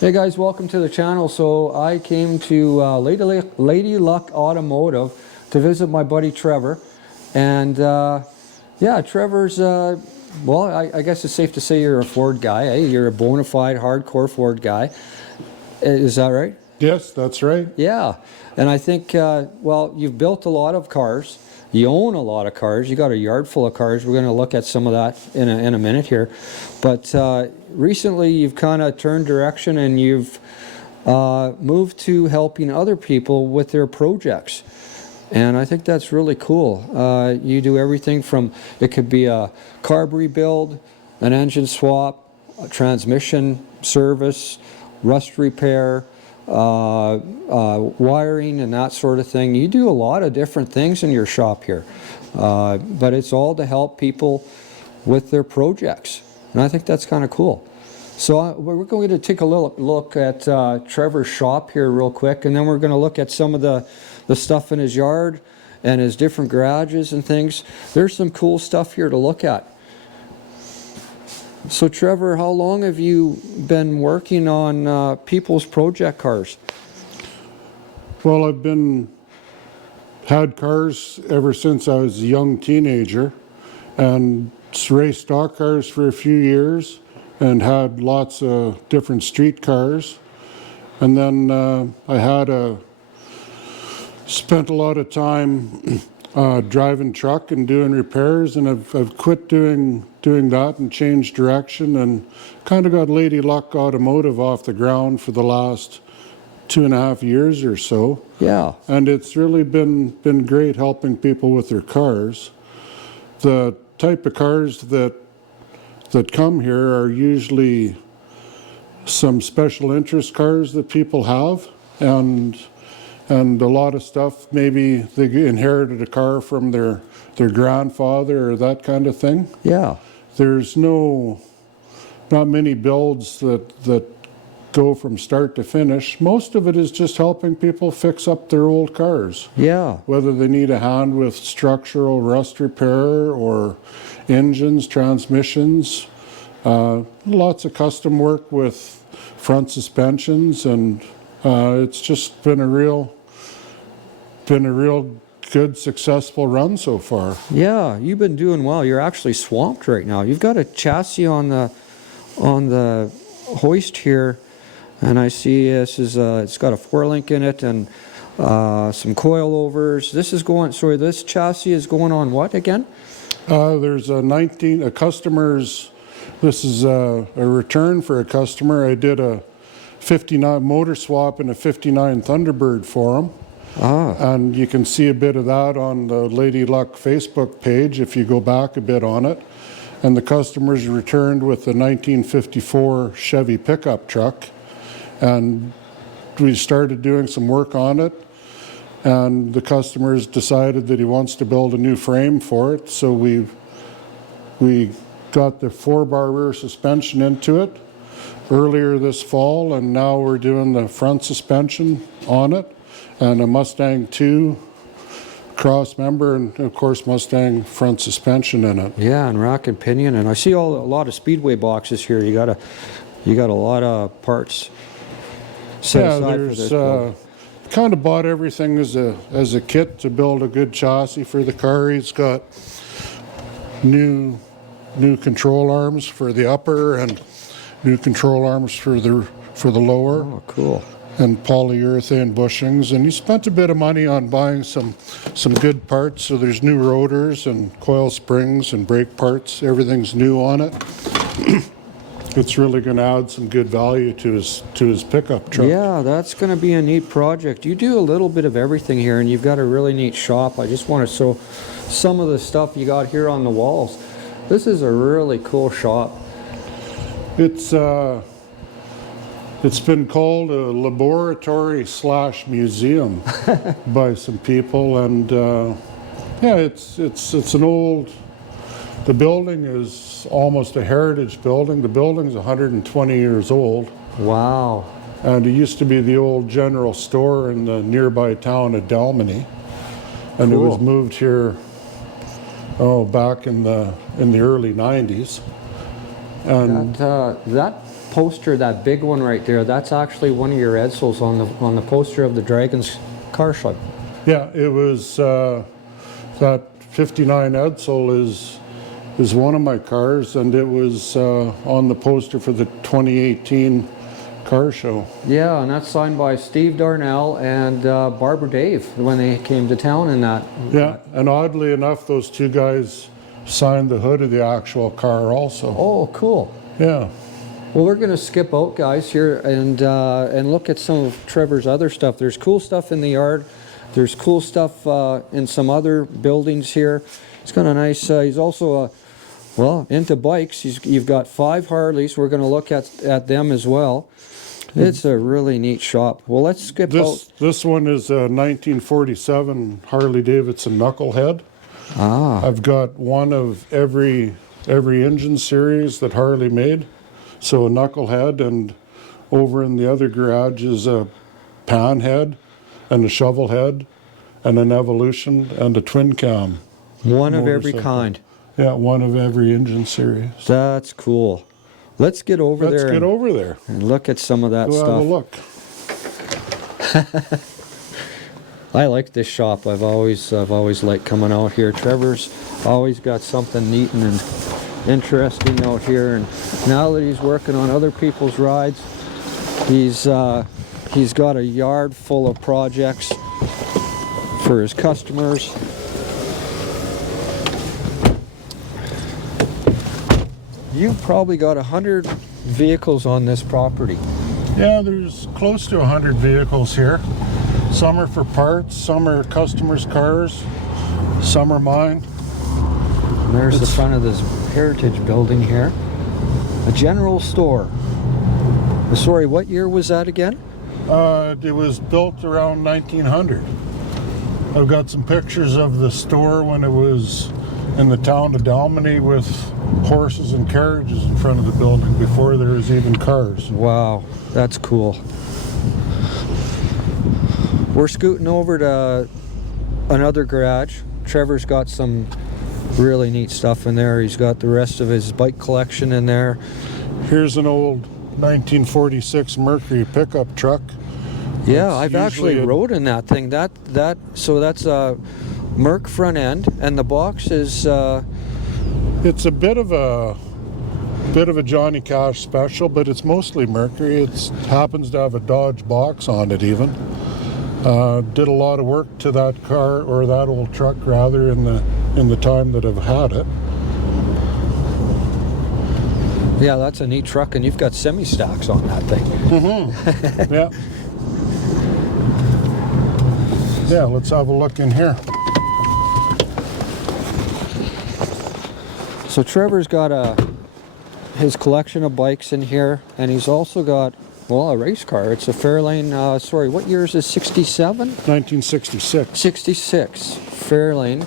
Hey guys, welcome to the channel. So I came to Lady Luck Automotive to visit my buddy Trevor. And yeah, Trevor's, well, I guess it's safe to say you're a Ford guy, eh? You're a bona fide hardcore Ford guy. Is that right? Yes, that's right. Yeah. And I think, well, you've built a lot of cars. You own a lot of cars. You got a yard full of cars. We're going to look at some of that in a minute here. But recently you've kind of turned direction and you've moved to helping other people with their projects. And I think that's really cool. You do everything from, it could be a carb rebuild, an engine swap, a transmission service, rust repair, wiring and that sort of thing. You do a lot of different things in your shop here, but it's all to help people with their projects, and I think that's kind of cool. So we're going to take a little look at Trevor's shop here real quick, and then we're going to look at some of the stuff in his yard and his different garages and things. There's some cool stuff here to look at. So Trevor, how long have you been working on people's project cars? Well, I've had cars ever since I was a young teenager, and raced stock cars for a few years and had lots of different street cars. And then I spent a lot of time driving truck and doing repairs, and I've quit doing that and changed direction and kind of got Lady Luck Automotive off the ground for the last 2.5 years or so. Yeah. And it's really been great helping people with their cars. The type of cars that come here are usually some special interest cars that people have, and a lot of stuff, maybe they inherited a car from their grandfather or that kind of thing. Yeah. There's not many builds that go from start to finish. Most of it is just helping people fix up their old cars. Yeah. Whether they need a hand with structural rust repair or engines, transmissions, lots of custom work with front suspensions, and it's just been a real good, successful run so far. Yeah, you've been doing well. You're actually swamped right now. You've got a chassis on the hoist here, and I see this is it's got a 4-link in it and some coilovers. This chassis is going on what again? There's a customer's. This is a return for a customer. I did a 59 motor swap in a 59 Thunderbird for him. And you can see a bit of that on the Lady Luck Facebook page if you go back a bit on it. And the customer's returned with a 1954 Chevy pickup truck. And we started doing some work on it. And the customer's decided that he wants to build a new frame for it. So we got the 4-bar rear suspension into it earlier this fall, and now we're doing the front suspension on it, and a Mustang 2 cross member, and of course Mustang front suspension in it. Yeah, and rack and pinion, and I see a lot of Speedway boxes here. You got a lot of parts set aside for this build. Kind of bought everything as a kit to build a good chassis for the car. He's got new control arms for the upper and new control arms for the lower. Oh, cool. And polyurethane bushings, and he spent a bit of money on buying some good parts. So there's new rotors and coil springs and brake parts. Everything's new on it. It's really going to add some good value to his pickup truck. Yeah, that's going to be a neat project. You do a little bit of everything here, and you've got a really neat shop. I just want to show some of the stuff you got here on the walls. This is a really cool shop. It's been called a laboratory/museum by some people, and yeah, it's an old. The building is almost a heritage building. The building's 120 years old. Wow. And it used to be the old general store in the nearby town of Dalmeny, and It was moved here back in the early 90s. And that poster, that big one right there, that's actually one of your Edsels on the poster of the Dragons car show. Yeah, it was that 59 Edsel is one of my cars, and it was on the poster for the 2018 car show. Yeah, and that's signed by Steve Darnell and Barbara Dave when they came to town in that. Yeah, and oddly enough, those two guys signed the hood of the actual car also. Oh, cool. Yeah. Well, we're going to skip out, guys, here and look at some of Trevor's other stuff. There's cool stuff in the yard. There's cool stuff in some other buildings here. He's got a nice. He's also into bikes. You've got 5 Harleys. We're going to look at them as well. It's a really neat shop. Well, let's skip out. This one is a 1947 Harley Davidson Knucklehead. Ah. I've got one of every engine series that Harley made. So a Knucklehead, and over in the other garage is a Panhead and a Shovelhead and an Evolution and a Twin Cam. One of every kind. Yeah, one of every engine series. That's cool. Let's get over there. Let's get over there and look at some of that Go stuff. Have a look. I like this shop. I've always liked coming out here. Trevor's always got something neat and interesting out here, and now that he's working on other people's rides, he's got a yard full of projects for his customers. You've probably got 100 vehicles on this property. Yeah, there's close to 100 vehicles here. Some are for parts, some are customers' cars, some are mine. And there's the front of this Heritage building here. A general store. Sorry, what year was that again? It was built around 1900. I've got some pictures of the store when it was in the town of Dalmany with horses and carriages in front of the building before there was even cars. Wow, that's cool. We're scooting over to another garage. Trevor's got some really neat stuff in there. He's got the rest of his bike collection in there. Here's an old 1946 Mercury pickup truck. Yeah, It's I've actually rode in that thing. So that's a Merc front end, and the box is. It's a bit of a Johnny Cash special, but it's mostly Mercury. It happens to have a Dodge box on it even. Did a lot of work to that car, or that old truck rather, in the time that I've had it. Yeah, that's a neat truck, and you've got semi-stacks on that thing. Mm-hmm. Yeah. Yeah, let's have a look in here. So Trevor's got his collection of bikes in here, and he's also got, well, a race car. It's a Fairlane, sorry, what year is this, 67? 1966. 66, Fairlane.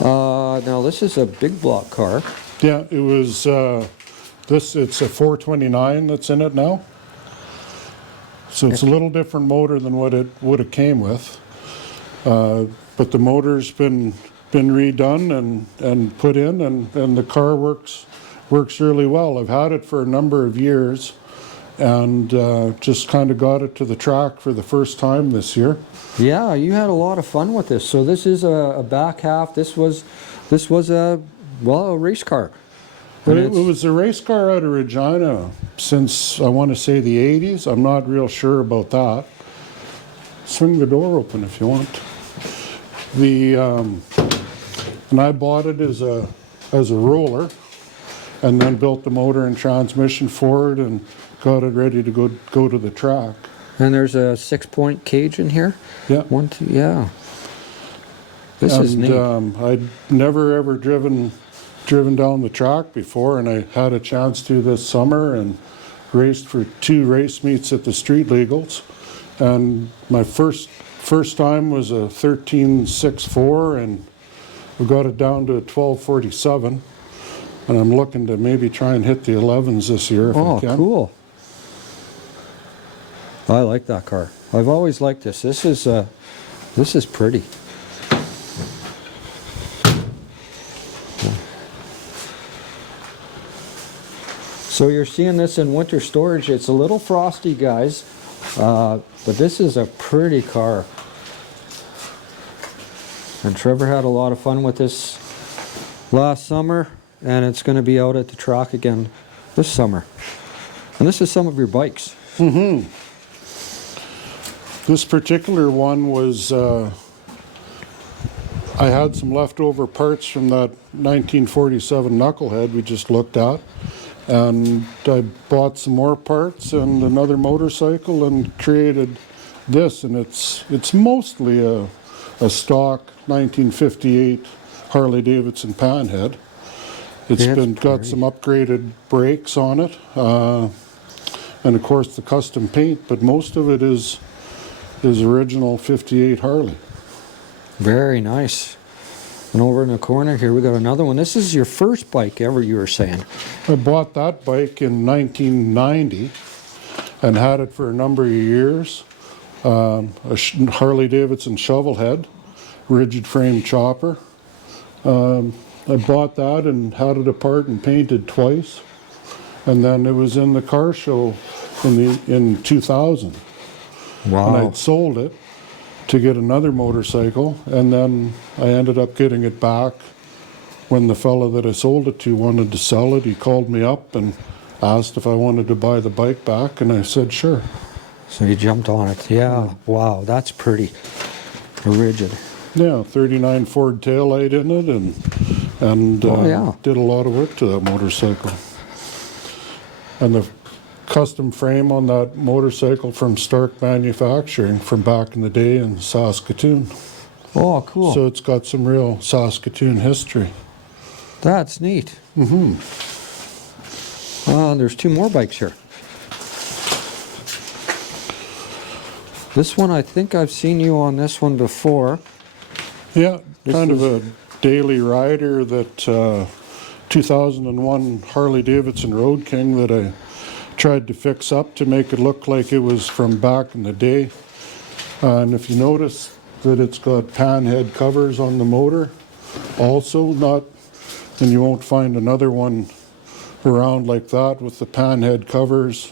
Now this is a big block car. Yeah, it was, it's a 429 that's in it now. So it's a little different motor than what it would have came with. But the motor's been redone and put in, and the car works really well. I've had it for a number of years, and just kind of got it to the track for the first time this year. Yeah, you had a lot of fun with this. So this is a back half. This was a race car. But it was a race car out of Regina since, I want to say, the 80s. I'm not real sure about that. Swing the door open if you want. And I bought it as a roller, and then built the motor and transmission for it, and got it ready to go to the track. And there's a 6-point cage in here. Yeah. 1, 2, yeah. This is neat. I'd never ever driven down the track before, and I had a chance to this summer and raced for 2 race meets at the Street Legals. And my first time was a 13.64, and we got it down to a 12.47. And I'm looking to maybe try and hit the 11s this year if I can. Oh, cool. I like that car. I've always liked this. This is pretty. So you're seeing this in winter storage. It's a little frosty, guys, but this is a pretty car. And Trevor had a lot of fun with this last summer, and it's going to be out at the track again this summer. And this is some of your bikes. Mm-hmm. This particular one was, I had some leftover parts from that 1947 Knucklehead we just looked at. And I bought some more parts and another motorcycle and created this. And it's mostly a stock 1958 Harley Davidson Panhead. It's got some upgraded brakes on it, and of course the custom paint, but most of it is original 58 Harley. Very nice. And over in the corner here we got another one. This is your first bike ever, you were saying. I bought that bike in 1990 and had it for a number of years. A Harley Davidson Shovelhead, rigid frame chopper. I bought that and had it apart and painted twice. And then it was in the car show in 2000. Wow. And I'd sold it to get another motorcycle, and then I ended up getting it back when the fellow that I sold it to wanted to sell it. He called me up and asked if I wanted to buy the bike back, and I said sure. So you jumped on it. Yeah. Wow, that's pretty rigid. Yeah, 39 Ford taillight in it, and did a lot of work to that motorcycle. And the custom frame on that motorcycle from Stark Manufacturing from back in the day in Saskatoon. Oh, cool. So it's got some real Saskatoon history. That's neat. Mm-hmm. There's two more bikes here. This one, I think I've seen you on this one before. Yeah, kind of a daily rider that 2001 Harley Davidson Road King that I tried to fix up to make it look like it was from back in the day. And if you notice that it's got panhead covers on the motor also, and you won't find another one around like that with the panhead covers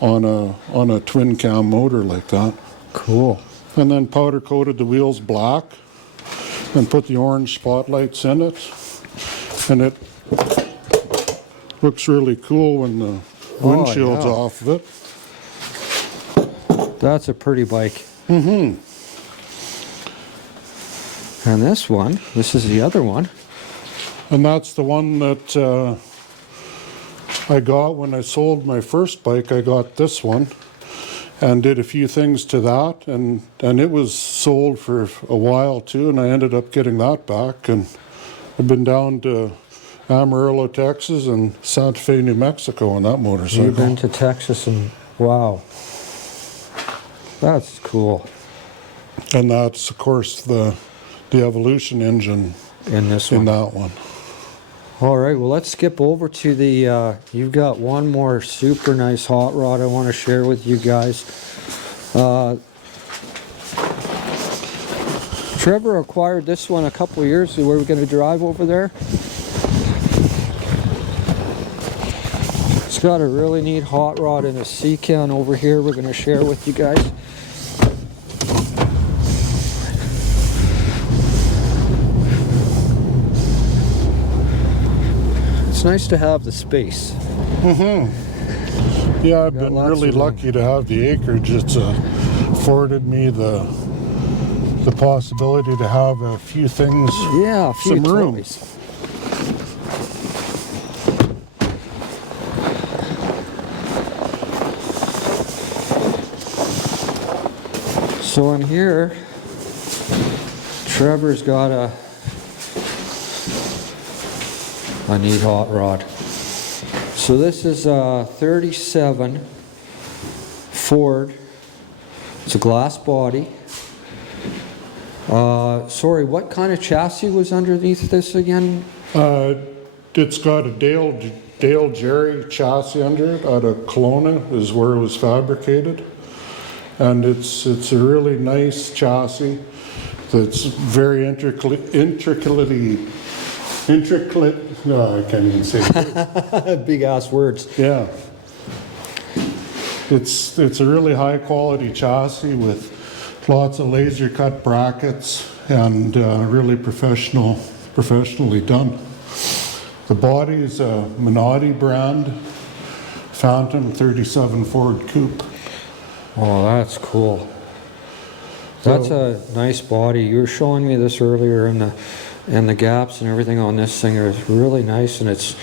on a twin cam motor like that. Cool. And then powder coated the wheels black and put the orange spotlights in it, and it looks really cool when the windshield's off of it. That's a pretty bike. Mm-hmm. And this is the other one. And that's the one that I got when I sold my first bike. I got this one and did a few things to that, and it was sold for a while too, and I ended up getting that back, and I've been down to Amarillo, Texas, and Santa Fe, New Mexico on that motorcycle. You've been to Texas, and wow. That's cool. And that's, of course, the Evolution engine in this one. In that one. All right, well, let's skip over to the, you've got one more super nice hot rod I want to share with you guys. Trevor acquired this one a couple of years ago. We're going to drive over there. It's got a really neat hot rod in a sea can over here we're going to share with you guys. It's nice to have the space. Mm-hmm. Yeah, I've been really lucky to have the acreage. It's afforded me the possibility to have a few things, a few some room. Toys. So in here, Trevor's got a neat hot rod. So this is a 37 Ford. It's a glass body. Sorry, what kind of chassis was underneath this again? It's got a Dale Jerry chassis under it out of Kelowna is where it was fabricated. And it's a really nice chassis that's very intricately intricate, no, I can't even say it. Big ass words. Yeah. It's a really high quality chassis with lots of laser cut brackets and really professionally done. The body is a Minotti brand Phantom 37 Ford Coupe. Oh, that's cool. That's a nice body. You were showing me this earlier, and the gaps and everything on this thing are really nice, and it's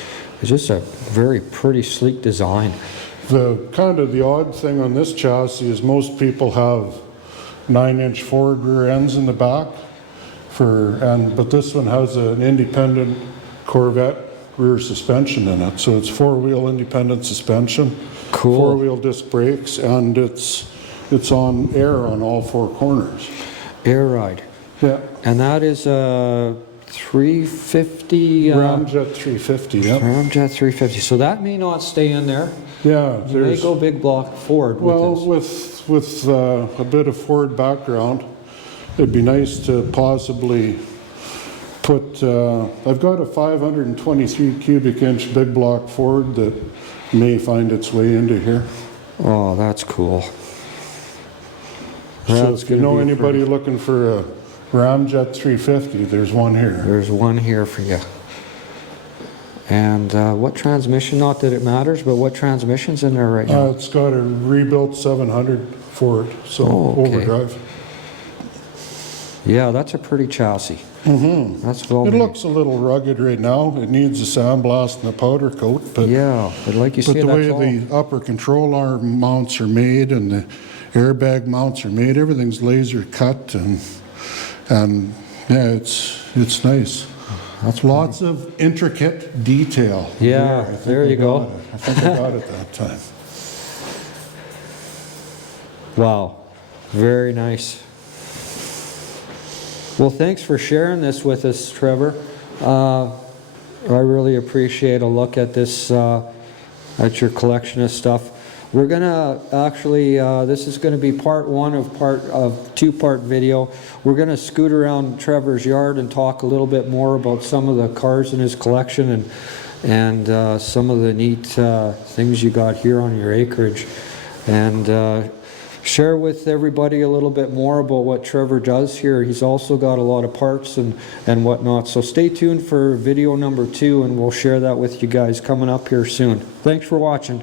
just a very pretty, sleek design. The odd thing on this chassis is most people have 9-inch forward rear ends in the back, but this one has an independent Corvette rear suspension in it, so it's 4-wheel independent suspension, Cool. 4-wheel disc brakes, and it's on air on all 4 corners. Air ride. Yeah. And that is a 350. Ramjet 350. Yep. Ramjet 350. So that may not stay in there. Yeah. You may go big block Ford with this. With a bit of Ford background, it'd be nice to possibly put. I've got a 523 cubic inch big block Ford that may find its way into here. Oh, that's cool. So That's if you gonna know be anybody pretty. looking for a Ramjet 350, there's one here. There's one here for you. And what transmission, not that it matters, but what transmission's in there right now? It's got a rebuilt 700 Ford, so Oh, okay. overdrive. Yeah, that's a pretty chassis. Mm-hmm. That's well It made. looks a little rugged right now. It needs a sandblast and a powder coat, but Yeah, but like you But say, the way that's all. the upper control arm mounts are made and the airbag mounts are made, everything's laser cut and yeah, it's nice. That's Lots of intricate detail. Yeah, I think there you I got go. it. I think I got it that time. Wow, very nice. Well, thanks for sharing this with us, Trevor. I really appreciate a look at this, at your collection of stuff. We're gonna actually, this is gonna be part one of two-part video. We're gonna scoot around Trevor's yard and talk a little bit more about some of the cars in his collection and some of the neat things you got here on your acreage. And share with everybody a little bit more about what Trevor does here. He's also got a lot of parts and whatnot. So stay tuned for video number 2, and we'll share that with you guys coming up here soon. Thanks for watching.